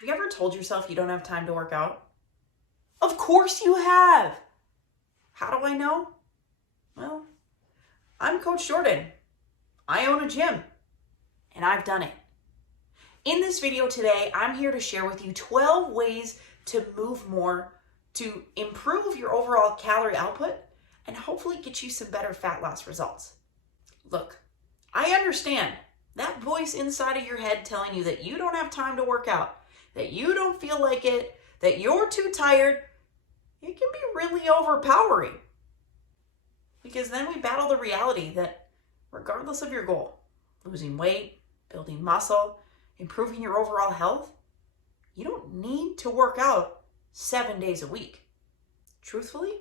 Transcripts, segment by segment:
Have you ever told yourself you don't have time to work out? Of course you have. How do I know? Well, I'm Coach Jordan. I own a gym, and I've done it. In this video today, I'm here to share with you 12 ways to move more, to improve your overall calorie output, and hopefully get you some better fat loss results. Look, I understand that voice inside of your head telling you that you don't have time to work out, that you don't feel like it, that you're too tired. It can be really overpowering. Because then we battle the reality that regardless of your goal, losing weight, building muscle, improving your overall health, you don't need to work out 7 days a week. Truthfully,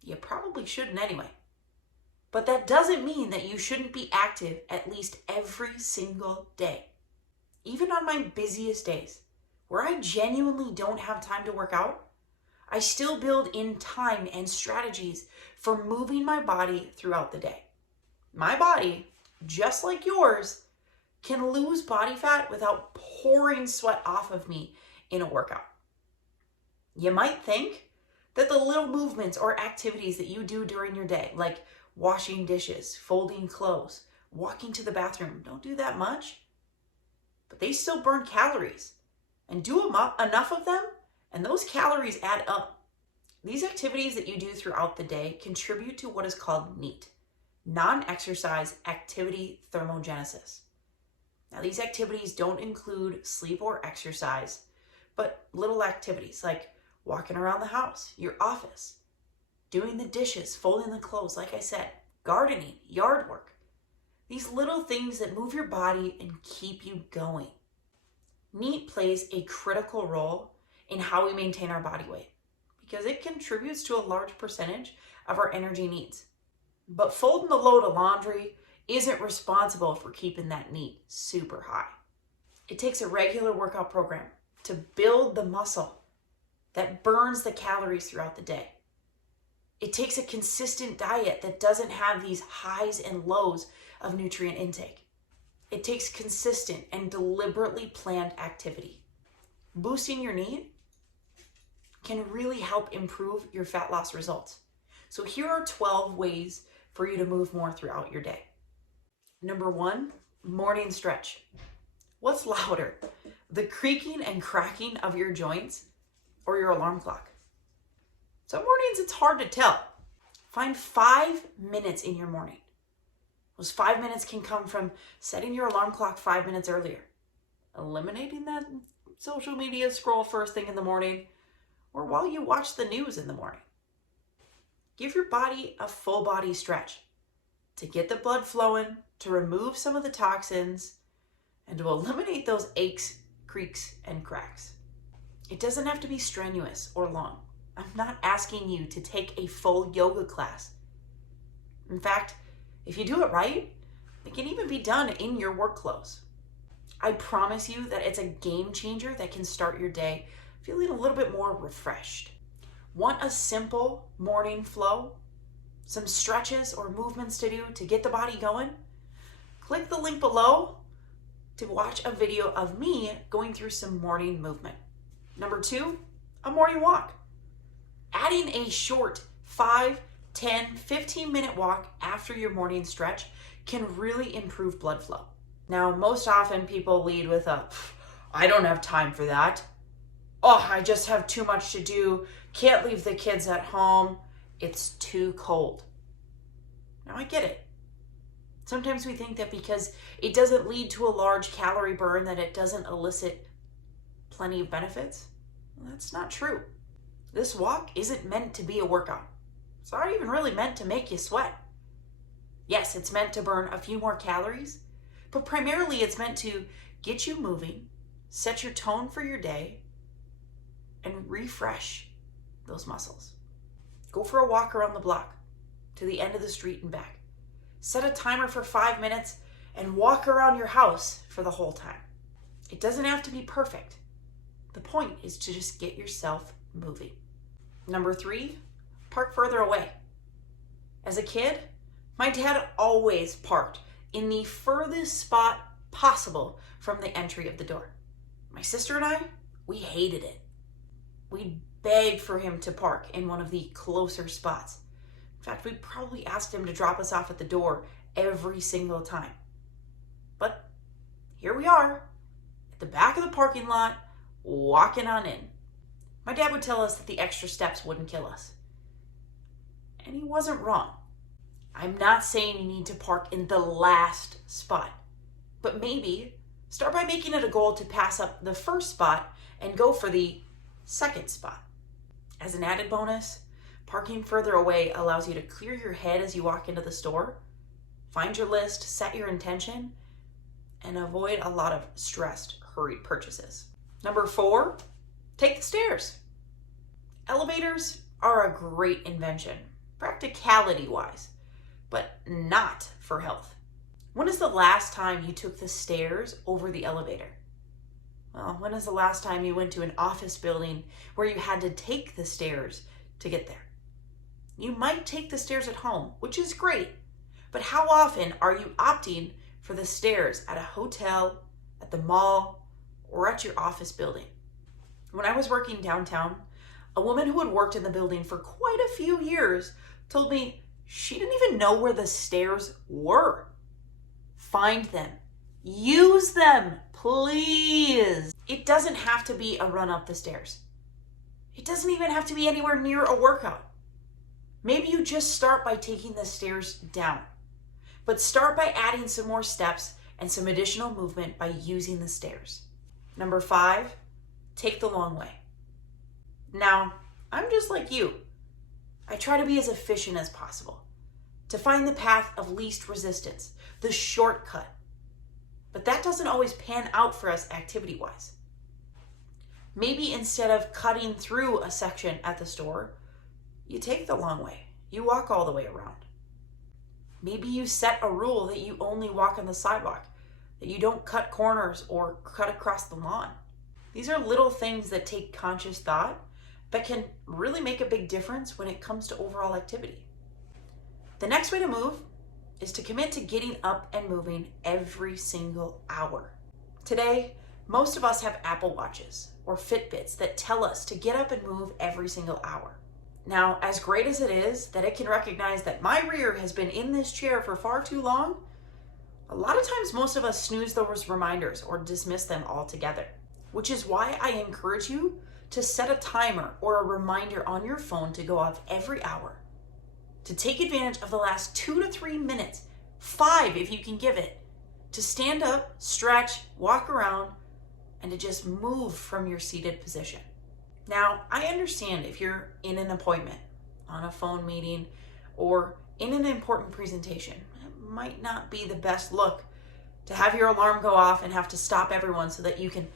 you probably shouldn't anyway. But that doesn't mean that you shouldn't be active at least every single day. Even on my busiest days, where I genuinely don't have time to work out, I still build in time and strategies for moving my body throughout the day. My body, just like yours, can lose body fat without pouring sweat off of me in a workout. You might think that the little movements or activities that you do during your day, like washing dishes, folding clothes, walking to the bathroom, don't do that much, but they still burn calories. And do enough of them, and those calories add up. These activities that you do throughout the day contribute to what is called NEAT, non-exercise activity thermogenesis. Now, these activities don't include sleep or exercise, but little activities like walking around the house, your office, doing the dishes, folding the clothes, like I said, gardening, yard work. These little things that move your body and keep you going. NEAT plays a critical role in how we maintain our body weight because it contributes to a large percentage of our energy needs. But folding the load of laundry isn't responsible for keeping that NEAT super high. It takes a regular workout program to build the muscle that burns the calories throughout the day. It takes a consistent diet that doesn't have these highs and lows of nutrient intake. It takes consistent and deliberately planned activity. Boosting your NEAT can really help improve your fat loss results. So here are 12 ways for you to move more throughout your day. Number 1, morning stretch. What's louder, the creaking and cracking of your joints or your alarm clock? Some mornings it's hard to tell. Find 5 minutes in your morning. Those 5 minutes can come from setting your alarm clock 5 minutes earlier, eliminating that social media scroll first thing in the morning, or while you watch the news in the morning. Give your body a full body stretch to get the blood flowing, to remove some of the toxins, and to eliminate those aches, creaks, and cracks. It doesn't have to be strenuous or long. I'm not asking you to take a full yoga class. In fact, if you do it right, it can even be done in your work clothes. I promise you that it's a game changer that can start your day feeling a little bit more refreshed. Want a simple morning flow? Some stretches or movements to do to get the body going? Click the link below to watch a video of me going through some morning movement. Number 2, a morning walk. Adding a short 5, 10, 15-minute walk after your morning stretch can really improve blood flow. Now, most often people lead with I don't have time for that. Oh, I just have too much to do. Can't leave the kids at home. It's too cold. Now, I get it. Sometimes we think that because it doesn't lead to a large calorie burn that it doesn't elicit plenty of benefits. Well, that's not true. This walk isn't meant to be a workout. It's not even really meant to make you sweat. Yes, it's meant to burn a few more calories, but primarily it's meant to get you moving, set your tone for your day, and refresh those muscles. Go for a walk around the block to the end of the street and back. Set a timer for 5 minutes and walk around your house for the whole time. It doesn't have to be perfect. The point is to just get yourself moving. Number 3, park further away. As a kid, my dad always parked in the furthest spot possible from the entry of the door. My sister and I We hated it. We'd beg for him to park in one of the closer spots. In fact, we probably asked him to drop us off at the door every single time. But here we are, at the back of the parking lot, walking on in. My dad would tell us that the extra steps wouldn't kill us. And he wasn't wrong. I'm not saying you need to park in the last spot, but maybe start by making it a goal to pass up the first spot and go for the second spot. As an added bonus, parking further away allows you to clear your head as you walk into the store, find your list, set your intention, and avoid a lot of stressed, hurried purchases. Number 4, take the stairs. Elevators are a great invention, practicality-wise, but not for health. When is the last time you took the stairs over the elevator? Well, when is the last time you went to an office building where you had to take the stairs to get there? You might take the stairs at home, which is great, but how often are you opting for the stairs at a hotel, at the mall, or at your office building? When I was working downtown, a woman who had worked in the building for quite a few years told me she didn't even know where the stairs were. Find them. Use them, please. It doesn't have to be a run up the stairs. It doesn't even have to be anywhere near a workout. Maybe you just start by taking the stairs down, but start by adding some more steps and some additional movement by using the stairs. Number 5, take the long way. Now, I'm just like you. I try to be as efficient as possible, to find the path of least resistance, the shortcut. But that doesn't always pan out for us activity-wise. Maybe instead of cutting through a section at the store, you take the long way. You walk all the way around. Maybe you set a rule that you only walk on the sidewalk, that you don't cut corners or cut across the lawn. These are little things that take conscious thought, but can really make a big difference when it comes to overall activity. The next way to move is to commit to getting up and moving every single hour. Today, most of us have Apple Watches or Fitbits that tell us to get up and move every single hour. Now, as great as it is that it can recognize that my rear has been in this chair for far too long, a lot of times most of us snooze those reminders or dismiss them altogether, which is why I encourage you to set a timer or a reminder on your phone to go off every hour, to take advantage of the last 2 to 3 minutes, 5 if you can give it, to stand up, stretch, walk around, and to just move from your seated position. Now, I understand if you're in an appointment, on a phone meeting, or in an important presentation, it might not be the best look to have your alarm go off and have to stop everyone so that you can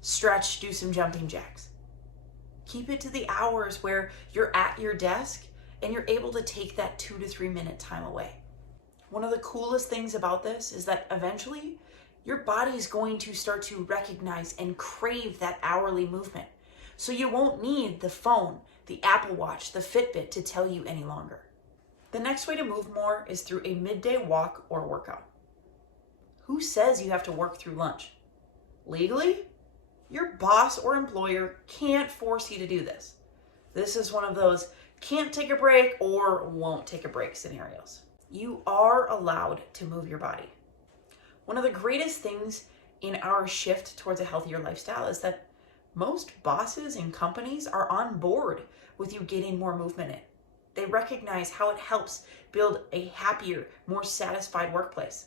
stretch, do some jumping jacks. Keep it to the hours where you're at your desk and you're able to take that 2 to 3 minute time away. One of the coolest things about this is that eventually your body's going to start to recognize and crave that hourly movement. So you won't need the phone, the Apple Watch, the Fitbit to tell you any longer. The next way to move more is through a midday walk or workout. Who says you have to work through lunch? Legally, your boss or employer can't force you to do this. This is one of those can't take a break or won't take a break scenarios. You are allowed to move your body. One of the greatest things in our shift towards a healthier lifestyle is that most bosses and companies are on board with you getting more movement in. They recognize how it helps build a happier, more satisfied workplace.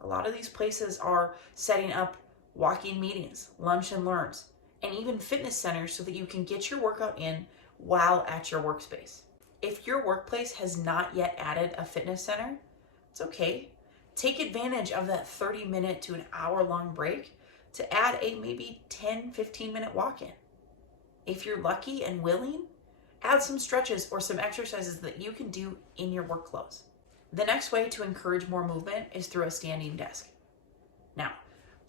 A lot of these places are setting up walk-in meetings, lunch and learns, and even fitness centers so that you can get your workout in while at your workspace. If your workplace has not yet added a fitness center, it's okay. Take advantage of that 30-minute to an hour-long break to add a maybe 10, 15-minute walk-in. If you're lucky and willing, add some stretches or some exercises that you can do in your work clothes. The next way to encourage more movement is through a standing desk. Now,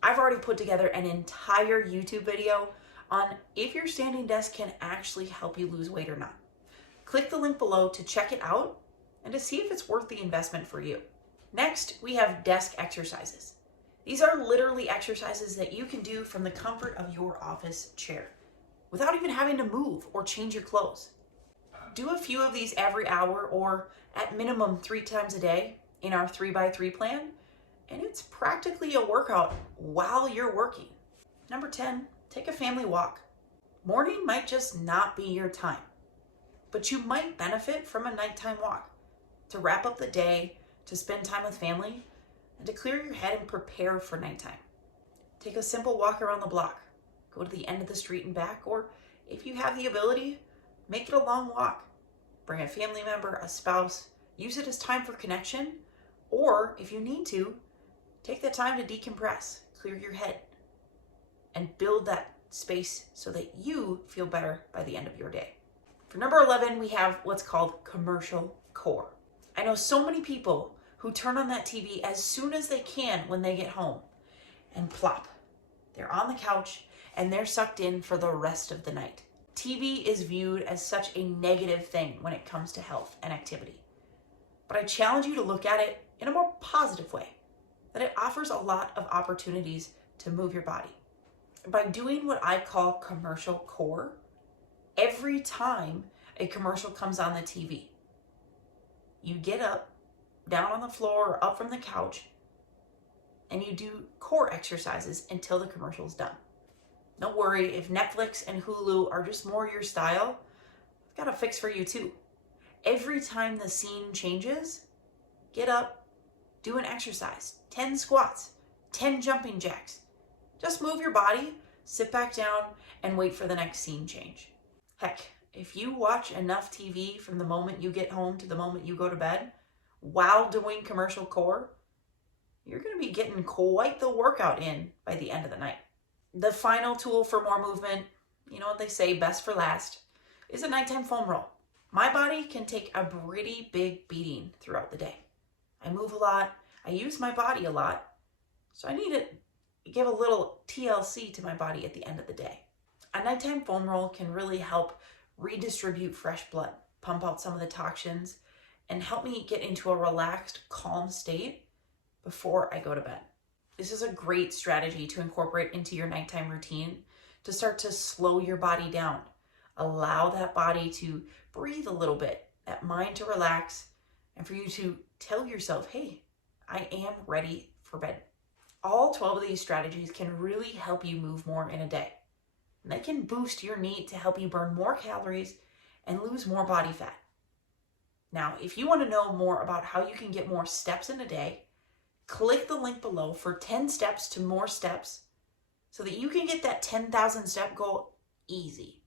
I've already put together an entire YouTube video on if your standing desk can actually help you lose weight or not. Click the link below to check it out and to see if it's worth the investment for you. Next, we have desk exercises. These are literally exercises that you can do from the comfort of your office chair without even having to move or change your clothes. Do a few of these every hour or at minimum 3 times a day in our 3x3 plan, and it's practically a workout while you're working. Number 10, take a family walk. Morning might just not be your time, but you might benefit from a nighttime walk to wrap up the day, to spend time with family, and to clear your head and prepare for nighttime. Take a simple walk around the block. Go to the end of the street and back, or if you have the ability, make it a long walk. Bring a family member, a spouse, use it as time for connection, or if you need to, take the time to decompress, clear your head, and build that space so that you feel better by the end of your day. For number 11, we have what's called commercial core. I know so many people who turn on that TV as soon as they can when they get home and plop. They're on the couch and they're sucked in for the rest of the night. TV is viewed as such a negative thing when it comes to health and activity. But I challenge you to look at it in a more positive way, that it offers a lot of opportunities to move your body. By doing what I call commercial core, every time a commercial comes on the TV, you get up, down on the floor or up from the couch, and you do core exercises until the commercial is done. Don't worry, if Netflix and Hulu are just more your style, I've got a fix for you too. Every time the scene changes, get up, do an exercise, 10 squats, 10 jumping jacks. Just move your body, sit back down, and wait for the next scene change. Heck, if you watch enough TV from the moment you get home to the moment you go to bed, while doing commercial core, you're going to be getting quite the workout in by the end of the night. The final tool for more movement, you know what they say, best for last, is a nighttime foam roll. My body can take a pretty big beating throughout the day. I move a lot, I use my body a lot, so I need to give a little TLC to my body at the end of the day. A nighttime foam roll can really help redistribute fresh blood, pump out some of the toxins, and help me get into a relaxed, calm state before I go to bed. This is a great strategy to incorporate into your nighttime routine to start to slow your body down. Allow that body to breathe a little bit, that mind to relax, and for you to tell yourself, hey, I am ready for bed. All 12 of these strategies can really help you move more in a day. And they can boost your need to help you burn more calories and lose more body fat. Now, if you want to know more about how you can get more steps in a day, click the link below for 10 steps to more steps so that you can get that 10,000 step goal easy.